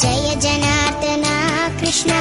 जय जनार्दना कृष्णा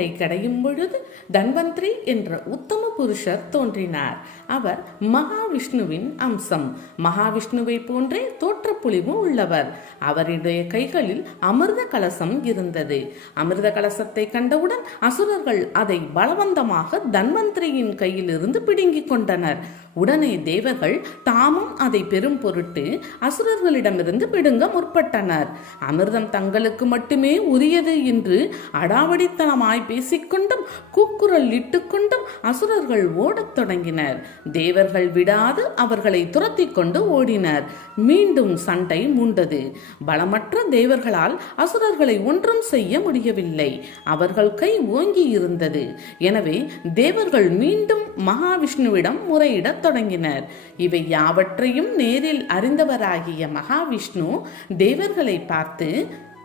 பாக்கடலை கடையும் பொழுது தன்வந்திரி என்ற உத்தம புருஷர் தோன்றினார். அவர் மகாவிஷ்ணுவின் அம்சம். மகாவிஷ்ணுவை போன்றே தோற்றப்புலிவு உள்ளவர். அவருடைய கைகளில் அமிர்த கலசம் இருந்தது. அமிர்த கலசத்தை கண்டவுடன் அசுரர்கள் அதை பலவந்தமாக தன்வந்திரியின் கையிலிருந்து பிடுங்கிக் கொண்டனர். உடனே தேவர்கள் தாமும் அதை பெரும் பொருட்டு அசுரர்களிடமிருந்து பிடுங்க முற்பட்டனர். அமிர்தம் தங்களுக்கு மட்டுமே உரியது என்று அடாவடித்தனமாய் பேசிக்கொண்டும் கூக்குரல் இட்டுக்கொண்டும் அசுரர்கள் ஓடத் தொடங்கினர். தேவர்கள் விடாது அவர்களை துரத்தி கொண்டு ஓடினர். மீண்டும் சண்டை மூண்டது. பலமற்ற தேவர்களால் அசுரர்களை ஒன்றும் செய்ய முடியவில்லை. அவர்கள் கை ஓங்கி இருந்தது எனவே தேவர்கள் மீண்டும் மகாவிஷ்ணுவிடம் முறையிடத் தொடங்கினர். இவை யாவற்றையும் நேரில் அறிந்தவராகிய மகாவிஷ்ணு தேவர்களை பார்த்து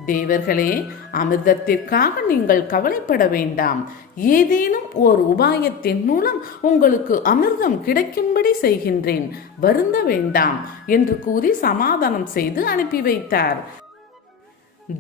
தேவர்களே அமிர்தத்திற்காக நீங்கள் கவலைப்பட வேண்டாம். ஏதேனும் ஓர் உபாயத்தின் மூலம் உங்களுக்கு அமிர்தம் கிடைக்கும்படி செய்கின்றேன். வருந்த வேண்டாம் என்று கூறி சமாதானம் செய்து அனுப்பி வைத்தார்.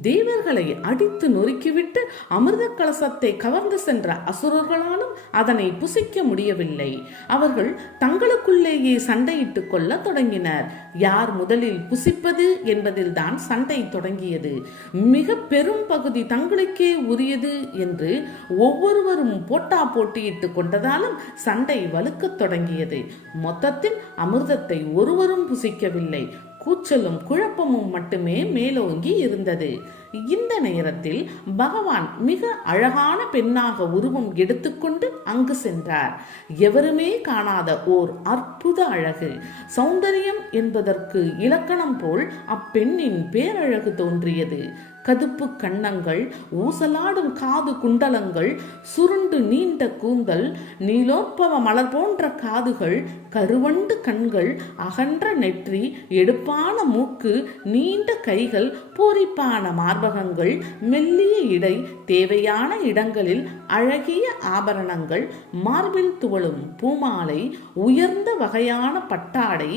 தேவர்களை அடித்து நொறுக்கிவிட்டு அமிர்த கலசத்தை கவர்ந்து சென்ற அசுரர்களாலும் அதனை புசிக்க முடியவில்லை. அவர்கள் தங்களுக்குள்ளேயே சண்டையிட்டுக் கொள்ள தொடங்கினர். யார் முதலில் புசிப்பது என்பதில்தான் சண்டை தொடங்கியது. மிக பெரும் பகுதி தங்களுக்கே உரியது என்று ஒவ்வொருவரும் போட்டா போட்டியிட்டுக் கொண்டதாலும் சண்டை வலுக்கத் தொடங்கியது. மொத்தத்தில் அமிர்தத்தை ஒருவரும் புசிக்கவில்லை. கூச்சலும் குழப்பமும் மட்டுமே மேலோங்கி இருந்தது. இந்த நேரத்தில் பகவான் மிக அழகான பெண்ணாக உருவம் எடுத்துக்கொண்டு அங்கு சென்றார். எவருமே காணாத ஓர் அற்புத அழகு. சௌந்தரியம் என்பதற்கு இலக்கணம் போல் அப்பெண்ணின் பேரழகு தோன்றியது. கதுப்பு கன்னங்கள் ஊசலாடும் காது குண்டலங்கள் சுருண்டு நீண்ட கூந்தல் நீலோற்பவ மலர் போன்ற காதுகள் கருவண்டு கண்கள் அகன்ற நெற்றி எடுப்பான மூக்கு நீண்ட கைகள் பூரிப்பான மார்பகங்கள் மெல்லிய இடை தேவையான இடங்களில் அழகிய ஆபரணங்கள் மார்பில் துவளும் பூமாலை உயர்ந்த வகையான பட்டாடை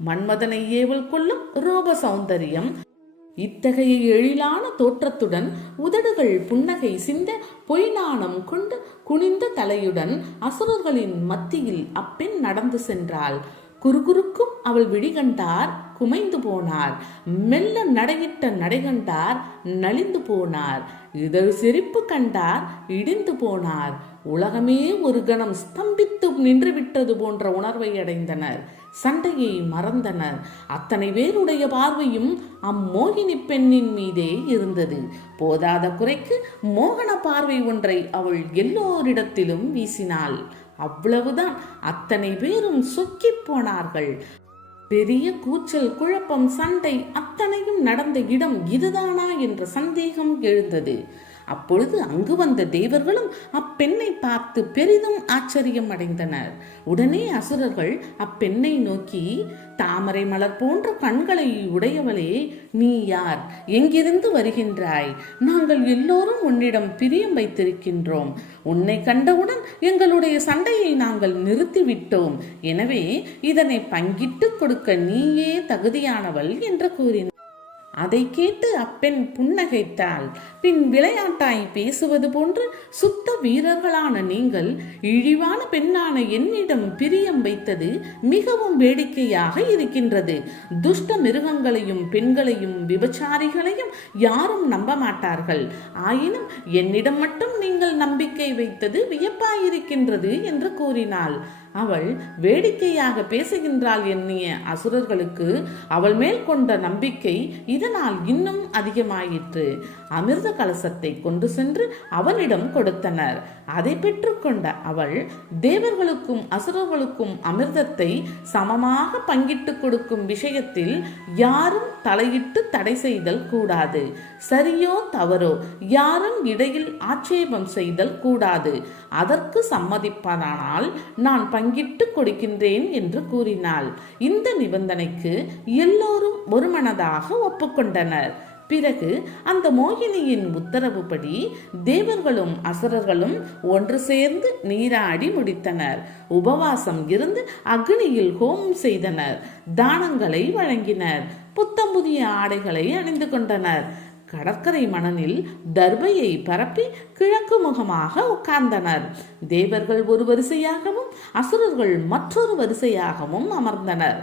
மன்மதனை ஏவல் கொள்ளும் ரூப சௌந்தரியம் இத்தகைய எழிலான தோற்றத்துடன் உதடுகள் புன்னகை சிந்த பொய்நாணம் கொண்டு குனிந்த தலையுடன் அசுரர்களின் மத்தியில் அப்பெண் நடந்து சென்றாள். குறுகுறுக்கும் அவள் விழிகண்டார் குமைந்து போனார். மெல்ல நடையிட்ட நடைகண்டார் நலிந்து போனார். இதழ் சிரிப்பு கண்டார் இடிந்து போனார். உலகமே ஒரு கணம் ஸ்தம்பித்து நின்று விட்டது போன்ற உணர்வை அடைந்தனர். சண்டையை மறந்தனர். அத்தனை பேருடைய பார்வையும் அம்மோகினி பெண்ணின் மீதே இருந்தது. போதாத குறைக்கு மோகன பார்வை ஒன்றை அவள் எல்லோரிடத்திலும் வீசினாள். அவ்வளவுதான். அத்தனை பேரும் சொக்கிப் போனார்கள். பெரிய கூச்சல் குழப்பம் சண்டை அத்தனையும் நடந்த இடம் இதுதானா என்ற சந்தேகம் எழுந்தது. அப்பொழுது அங்கு வந்த தேவர்களும் அப்பெண்ணை பார்த்து பெரிதும் ஆச்சரியம் அடைந்தனர் உடனே அசுரர்கள் அப்பெண்ணை நோக்கி தாமரை மலர் போன்ற கண்களை உடையவளே நீ யார்? எங்கிருந்து வருகின்றாய்? நாங்கள் எல்லோரும் உன்னிடம் பிரியம் வைத்திருக்கின்றோம். உன்னை கண்டவுடன் எங்களுடைய சண்டையை நாங்கள் நிறுத்திவிட்டோம். எனவே இதனை பங்கிட்டு கொடுக்க நீயே தகுதியானவள் என்று கூறினார். அதை கேட்டு அப்பெண் புன்னகைத்தாள். பின் விளையாட்டாய் பேசுவது போன்று சுத்த வீரர்களான நீங்கள் இழிவான பெண்ணான என்னிடம் பிரியம் வைத்தது மிகவும் வேடிக்கையாக இருக்கின்றது. துஷ்ட மிருகங்களையும் பெண்களையும் விபச்சாரிகளையும் யாரும் நம்ப மாட்டார்கள் ஆயினும் என்னிடம் மட்டும் நீங்கள் நம்பிக்கை வைத்தது வியப்பாயிருக்கின்றது என்று கூறினாள். அவள் வேடிக்கையாக பேசுகின்றாள் எண்ணிய அசுரர்களுக்கு அவள் மேல் கொண்ட நம்பிக்கை இதனால் இன்னும் அதிகமாயிற்று. அமிர்த கலசத்தை கொண்டு சென்று அவளிடம் கொடுத்தனர். அதை பெற்றுக்கொண்ட அவள் தேவர்களுக்கும் அசுரர்களுக்கும் அமிர்தத்தை சமமாக பங்கிட்டு கொடுக்கும் விஷயத்தில் யாரும் தலையிட்டு தடை செய்தல் கூடாது. சரியோ தவறோ யாரும் இடையில் ஆட்சேபம் செய்தல் கூடாது. அதற்கு சம்மதிப்பதானால் நான் பங்கிட்டு கொடுக்கின்றேன் என்று கூறினாள். இந்த நிபந்தனைக்கு எல்லோரும் ஒருமனதாக ஒப்புக்கொண்டனர். பிறகு அந்த மோகினியின் உத்தரவுப்படி தேவர்களும் அசுரர்களும் ஒன்று சேர்ந்து நீராடி முடித்தனர். உபவாசம் இருந்து அக்னியில் ஹோமம் செய்தனர். தானங்களை வழங்கினர். புத்தம் புதிய ஆடைகளை அணிந்து கொண்டனர். கடற்கரை மணலில் தர்பையை பரப்பி கிழக்கு முகமாக உட்கார்ந்தனர். தேவர்கள் ஒரு வரிசையாகவும் அசுரர்கள் மற்றொரு வரிசையாகவும் அமர்ந்தனர்.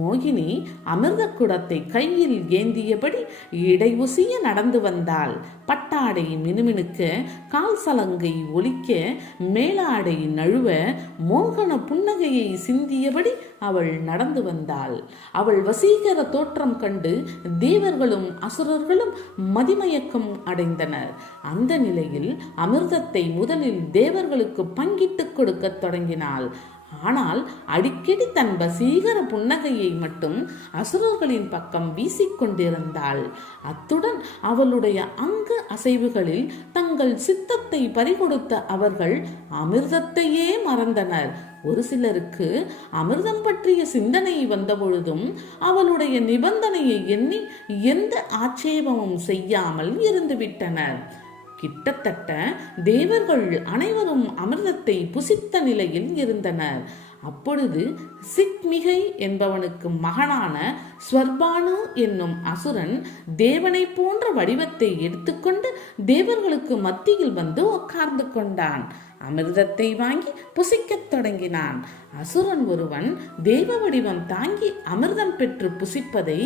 மோகினி அமிர்த குடத்தை கையில் ஏந்தியபடி இடைவுசிய நடந்து வந்தாள். பட்டாடை மினுமினுக்க கால் சலங்கை ஒலிக்க மேலாடை நழுவ மோகன புன்னகையை சிந்தியபடி அவள் நடந்து வந்தாள். அவள் வசீகர தோற்றம் கண்டு தேவர்களும் அசுரர்களும் மதிமயக்கம் அடைந்தனர். அந்த நிலையில் அமிர்தத்தை முதலில் தேவர்களுக்கு பங்கிட்டுக் கொடுக்கத் தொடங்கினாள். ஆனால் அடிக்கடி தன் வசீகர புன்னகையை மட்டும் அசுரர்களின் பக்கம் வீசிக்கொண்டிருந்தாள். அத்துடன் அவளுடைய அங்க அசைவுகளில் தங்கள் சித்தத்தை பறிகொடுத்த அவர்கள் அமிர்தத்தையே மறந்தனர். ஒரு சிலருக்கு அமிர்தம் பற்றிய சிந்தனை வந்தபொழுதும் அவளுடைய நிபந்தனையை எண்ணி எந்த ஆட்சேபமும் செய்யாமல் இருந்துவிட்டனர். கிட்டத்தட்ட தேவர்கள் அனைவரும் அமிர்தத்தை புசித்த நிலையில் இருந்தனர். அப்பொழுது சிக்மிகை என்பவனுக்கு மகனான ஸ்வர்பானு என்னும் அசுரன் தேவனைப் போன்ற வடிவத்தை எடுத்துக்கொண்டு தேவர்களுக்கு மத்தியில் வந்து உட்கார்ந்து கொண்டான். அமிர்தத்தை வாங்கி புசிக்கத் தொடங்கினான். அசுரன் ஒருவன் தெய்வ வடிவம் தாங்கி அமிர்தம் பெற்று புசிப்பதை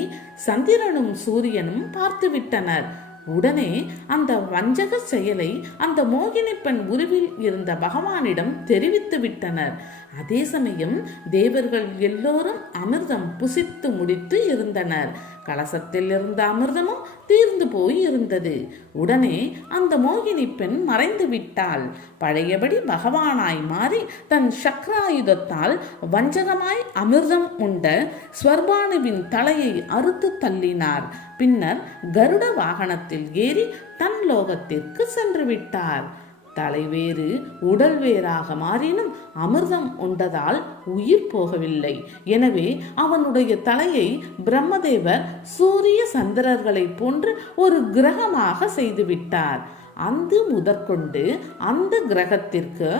சந்திரனும் சூரியனும் பார்த்துவிட்டனர். உடனே அந்த வஞ்சக செயலை அந்த மோகினி பெண் உருவில் இருந்த பகவானிடம் தெரிவித்து விட்டனர். அதே சமயம் தேவர்கள் எல்லோரும் அமிர்தம் புசித்து முடித்து இருந்தனர். கலசத்தில் இருந்த அமிர்தமும் தீர்ந்து போய் இருந்தது. உடனே அந்த மோகினி பெண் மறைந்து விட்டாள். பழையபடி பகவானாய் மாறி தன் சக்ராயுதத்தால் வஞ்சகமாய் அமிர்தம் உண்ட ஸ்வர்பானுவின் தலையை அறுத்து தள்ளினார். பின்னர் கருட வாகனத்தில் ஏறி தன் லோகத்திற்கு சென்று விட்டார். தலை வேறு உடல் வேறாக மாறினும் அமிர்தம் உண்டதால் உயிர் போகவில்லை. எனவே அவனுடைய தலையை பிரம்மதேவர் சூரிய சந்திரர்களைப் போன்று ஒரு கிரகமாக செய்துவிட்டார். அந்து முதற்கொண்டு அந்த கிரகத்திற்கு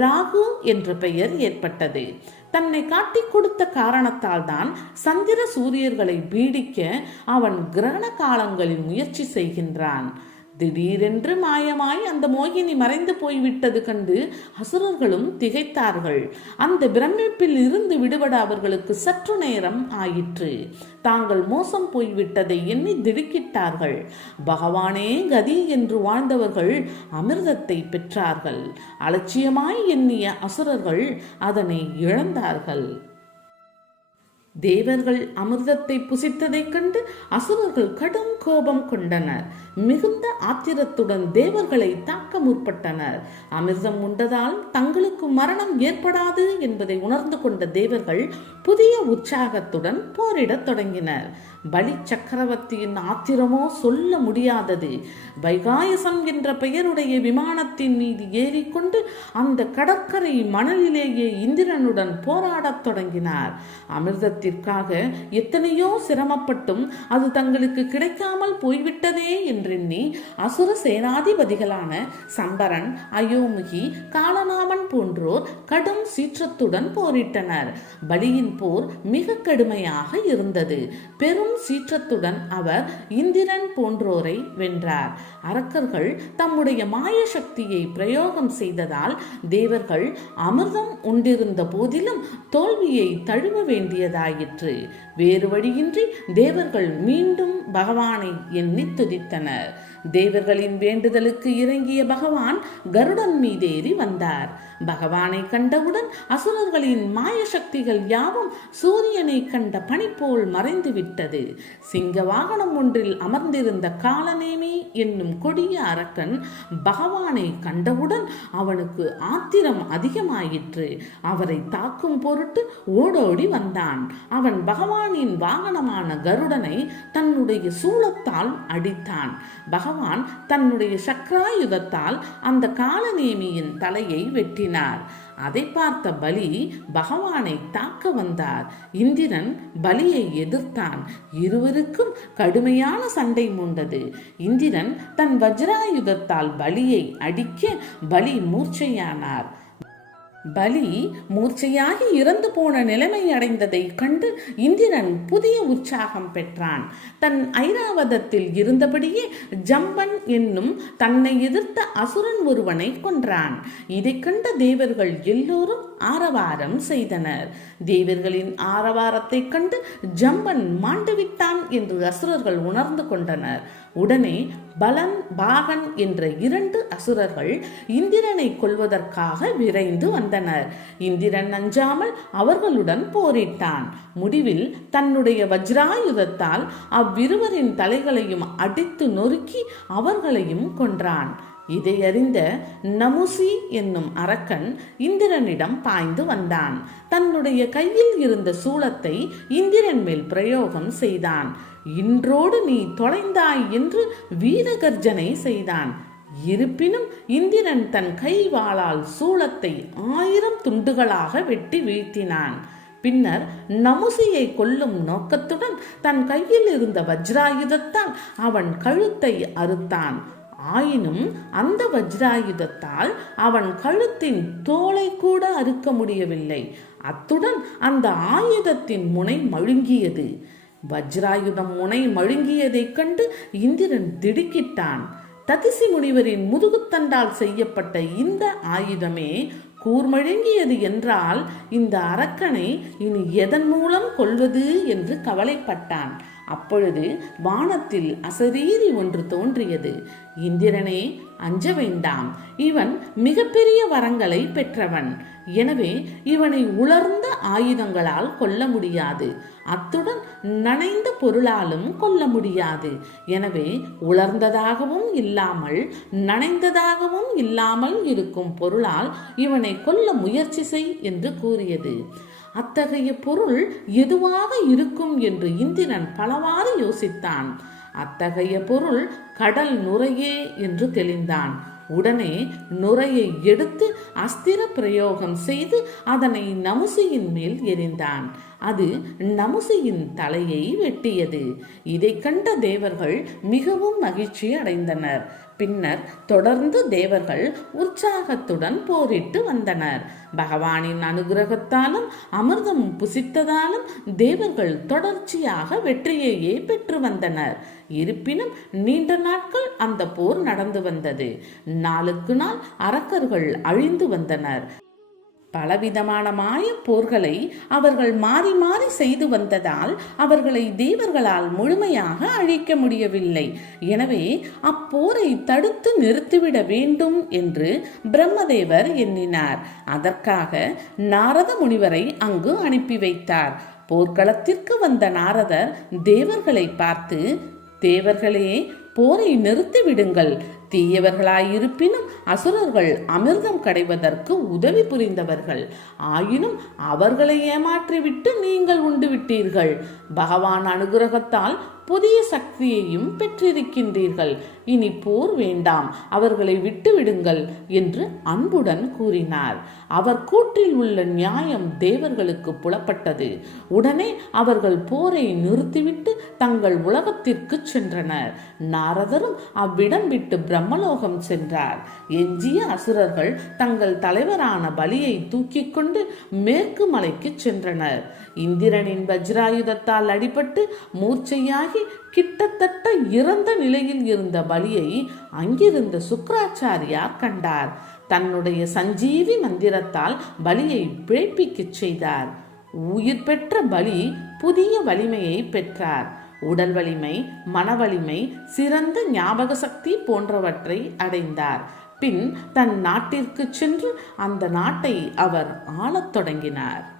ராகு என்ற பெயர் ஏற்பட்டது. தன்னை காட்டி கொடுத்த காரணத்தால் தான் சந்திர சூரியர்களை பீடிக்க அவன் கிரகண காலங்களில் முயற்சி செய்கின்றான். திடீரென்று மாயமாய் அந்த மோகினி மறைந்து போய்விட்டது கண்டு அசுரர்களும் திகைத்தார்கள். அந்த பிரமிப்பில் இருந்து விடுபட அவர்களுக்கு சற்று நேரம் ஆயிற்று. தாங்கள் மோசம் போய்விட்டதை எண்ணி திடுக்கிட்டார்கள். பகவானே கதி என்று வாழ்ந்தவர்கள் அமிர்தத்தை பெற்றார்கள். அலட்சியமாய் எண்ணிய அசுரர்கள் அதனை இழந்தார்கள். தேவர்கள் அமிர்தத்தை புசித்ததைக் கண்டு அசுரர்கள் கடும் கோபம் கொண்டனர். மிகுந்த ஆத்திரத்துடன் தேவர்களை தாக்க முற்பட்டனர். அமிர்தம் உண்டதால் தங்களுக்கு மரணம் ஏற்படாது என்பதை உணர்ந்து கொண்ட தேவர்கள் புதிய உற்சாகத்துடன் போரிடத் தொடங்கினர். பலி சக்கரவர்த்தியின் ஆத்திரமோ சொல்ல முடியாதது. வைகாயசம் என்ற பெயருடைய விமானத்தின் மீது ஏறிக்கொண்டு அந்த கடற்கரை மணலிலேயே இந்திரனுடன் போராடத் தொடங்கினார். அமிர்தத்திற்காக எத்தனையோ சிரமப்பட்டும் அது தங்களுக்கு கிடைக்காமல் போய்விட்டதே என்றெண்ணி அசுர சேனாதிபதிகளான சம்பரன் அயோமுகி காலநாமன் போன்றோர் கடும் சீற்றத்துடன் போரிட்டனர். பலியின் போர் மிக கடுமையாக இருந்தது. பெரும் சீற்றத்துடன் அவர் இந்திரன் போன்றோரை வென்றார். அரக்கர்கள் தம்முடைய மாய சக்தியை பிரயோகம் செய்ததால் தேவர்கள் அமிர்தம் உண்டிருந்த போதிலும் தோல்வியை தழுவ வேண்டியதாய் உண்டாயிற்று வேறு வழியின்றி தேவர்கள் மீண்டும் பகவானை எண்ணி துதித்தனர். தேவர்களின் வேண்டுதலுக்கு இறங்கிய பகவான் கருடன் மீதேறி வந்தார். பகவானை கண்டவுடன் அசுரர்களின் மாய சக்திகள் யாவும் சூரியனை கண்ட பனி போல் மறைந்து விட்டது சிங்க வாகனம் ஒன்றில் அமர்ந்திருந்த காலநேமி என்னும் கொடிய அரக்கன் பகவானை கண்டவுடன் அவனுக்கு ஆத்திரம் அதிகமாயிற்று. அவரை தாக்கும் பொருட்டு ஓடோடி வந்தான். அவன் பகவானின் வாகனமான கருடனை தன்னுடைய சூளத்தால் அடித்தான். பகவான் தன்னுடைய சக்கராயுதத்தால் அந்த காலநேமியின் தலையை வெட்டி வீழ்த்தினார் அதை பார்த்த பலி பகவானை தாக்க வந்தார். இந்திரன் பலியை எதிர்த்தான். இருவருக்கும் கடுமையான சண்டை மூண்டது. இந்திரன் தன் வஜ்ராயுதத்தால் பலியை அடிக்க பலி மூர்ச்சையானார். பலி மூர்ச்சையாகி இறந்து போன நிலைமை அடைந்ததை கண்டு இந்திரன் புதிய உற்சாகம் பெற்றான். தன் ஐராவதத்தில் இருந்தபடியே ஜம்பன் என்னும் தன்னை எதிர்த்த அசுரன் ஒருவனை கொன்றான். இதைக் கண்ட தேவர்கள் எல்லோரும் ஆரவாரம் செய்தனர். தேவர்களின் ஆரவாரத்தைக் கண்டு ஜம்பன் மாண்டுவிட்டான் என்று அசுரர்கள் உணர்ந்து கொண்டனர். உடனே பலன் பாகன் என்ற இரண்டு அசுரர்கள் இந்திரனை கொள்வதற்காக விரைந்து வந்தனர். இந்திரன் அஞ்சாமல் அவர்களுடன் போரிட்டான். முடிவில் தன்னுடைய வஜ்ராயுதத்தால் அவ்விருவரின் தலைகளையும் அடித்து நொறுக்கி அவர்களையும் கொன்றான். இதை அறிந்த நமுசி என்னும் அரக்கன் இந்திரனிடம் பாய்ந்து வந்தான். தன்னுடைய கையில் இருந்த சூலத்தை இந்திரன் மேல் பிரயோகம் செய்தான். இன்றோடு நீ தொலைந்தாய் என்று வீரகர்ஜனை செய்தான். இருப்பினும் இந்திரன் தன் கைவாளால் சூலத்தை ஆயிரம் துண்டுகளாக வெட்டி வீழ்த்தினான். பின்னர் நமுசியை கொல்லும் நோக்கத்துடன் தன் கையில் இருந்த வஜ்ராயுதத்தால் அவன் கழுத்தை அறுத்தான். ஆயினும் அந்த வஜ்ராயுதத்தால் அவன் கழுத்தின் தோலை கூட அறுக்க முடியவில்லை. அத்துடன் அந்த ஆயுதத்தின் முனை மழுங்கியது. வஜ்ராயுதம் முனை மழுங்கியதைக் கண்டு இந்திரன் திடுக்கிட்டான். ததிசி முனிவரின் முதுகுத்தண்டால் செய்யப்பட்ட இந்த ஆயுதமே கூர்மழுங்கியது என்றால் இந்த அரக்கனை இனி எதன் மூலம் கொள்வது என்று கவலைப்பட்டான். அப்பொழுது வானத்தில் அசரீரி ஒன்று தோன்றியது. இந்திரனே அஞ்ச வேண்டாம். இவன் மிகப்பெரிய வரங்களை பெற்றவன். எனவே இவனை உலர்ந்த ஆயுதங்களால் கொல்ல முடியாது. அத்துடன் நனைந்த பொருளாலும் கொல்ல முடியாது. எனவே உலர்ந்ததாகவும் இல்லாமல் நனைந்ததாகவும் இல்லாமல் இருக்கும் பொருளால் இவனை கொல்ல முயற்சி செய் என்று கூறியது. அத்தகைய பொருள் எதுவாக இருக்கும் என்று இந்திரன் பலவாறு யோசித்தான். அத்தகைய பொருள் கடல் நுரையே என்று தெளிந்தான். உடனே நுரையை எடுத்து அஸ்திர பிரயோகம் செய்து அதனை நமுசியின் மேல் எரிந்தான் அது நமுசியின் தலையை வெட்டியது. இதை கண்ட தேவர்கள் மிகவும் மகிழ்ச்சி அடைந்தனர். பின்னர் தொடர்ந்து தேவர்கள் உற்சாகத்துடன் போரிட்டு வந்தனர். பகவானின் அனுகிரகத்தாலும் அமிர்தம் புசித்ததாலும் தேவர்கள் தொடர்ச்சியாக வெற்றியையே பெற்று வந்தனர். இருப்பினும் நீண்ட நாட்கள் அந்த போர் நடந்து வந்தது. நாளுக்கு நாள் அரக்கர்கள் அழிந்து வந்தனர். பலவிதமான மாய போர்களை அவர்கள் மாறி மாறி செய்து வந்ததால் அவர்களை தேவர்களால் முழுமையாக அழிக்க முடியவில்லை. எனவே அப்போரை தடுத்து நிறுத்திவிட வேண்டும் என்று பிரம்மதேவர் எண்ணினார். அதற்காக நாரத முனிவரை அங்கு அனுப்பி வைத்தார். போர்க்களத்திற்கு வந்த நாரதர் தேவர்களை பார்த்து தேவர்களே போரை நிறுத்திவிடுங்கள். தீயவர்களாயிருப்பினும் அசுரர்கள் அமிர்தம் கடைவதற்கு உதவி புரிந்தவர்கள். ஆயினும் அவர்களை ஏமாற்றிவிட்டு நீங்கள் உண்டு விட்டீர்கள். பகவான் அனுகிரகத்தால் புதிய சக்தியையும் பெற்றிருக்கின்றீர்கள். இனி போர் வேண்டாம். அவர்களை விட்டுவிடுங்கள் என்று அன்புடன் கூறினார். அவர் கூற்றில் உள்ள நியாயம் தேவர்களுக்கு புலப்பட்டது. உடனே அவர்கள் போரை நிறுத்திவிட்டு தங்கள் உலகத்திற்கு சென்றனர். நாரதரும் அவ்விடம் விட்டு பிரம்மலோகம் சென்றார். எஞ்சிய அசுரர்கள் தங்கள் தலைவரான பலியை தூக்கிக் கொண்டு மேற்கு மலைக்கு சென்றனர். இந்திரனின் வஜ்ராயுதத்தால் அடிபட்டு மூர்ச்சையாகி கிட்டத்தட்ட இறந்த நிலையில் இருந்த பலியை அங்கிருந்த சுக்கராச்சாரியார் கண்டார். தன்னுடைய சஞ்சீவி மந்திரத்தால் பலியை பிழைப்பிக்கச் செய்தார். உயிர் பெற்ற பலி புதிய வலிமையை பெற்றார். உடல் வலிமை மன வலிமை சிறந்த ஞாபக சக்தி போன்றவற்றை அடைந்தார். பின் தன் நாட்டிற்கு சென்று அந்த நாட்டை அவர் ஆளத் தொடங்கினார்.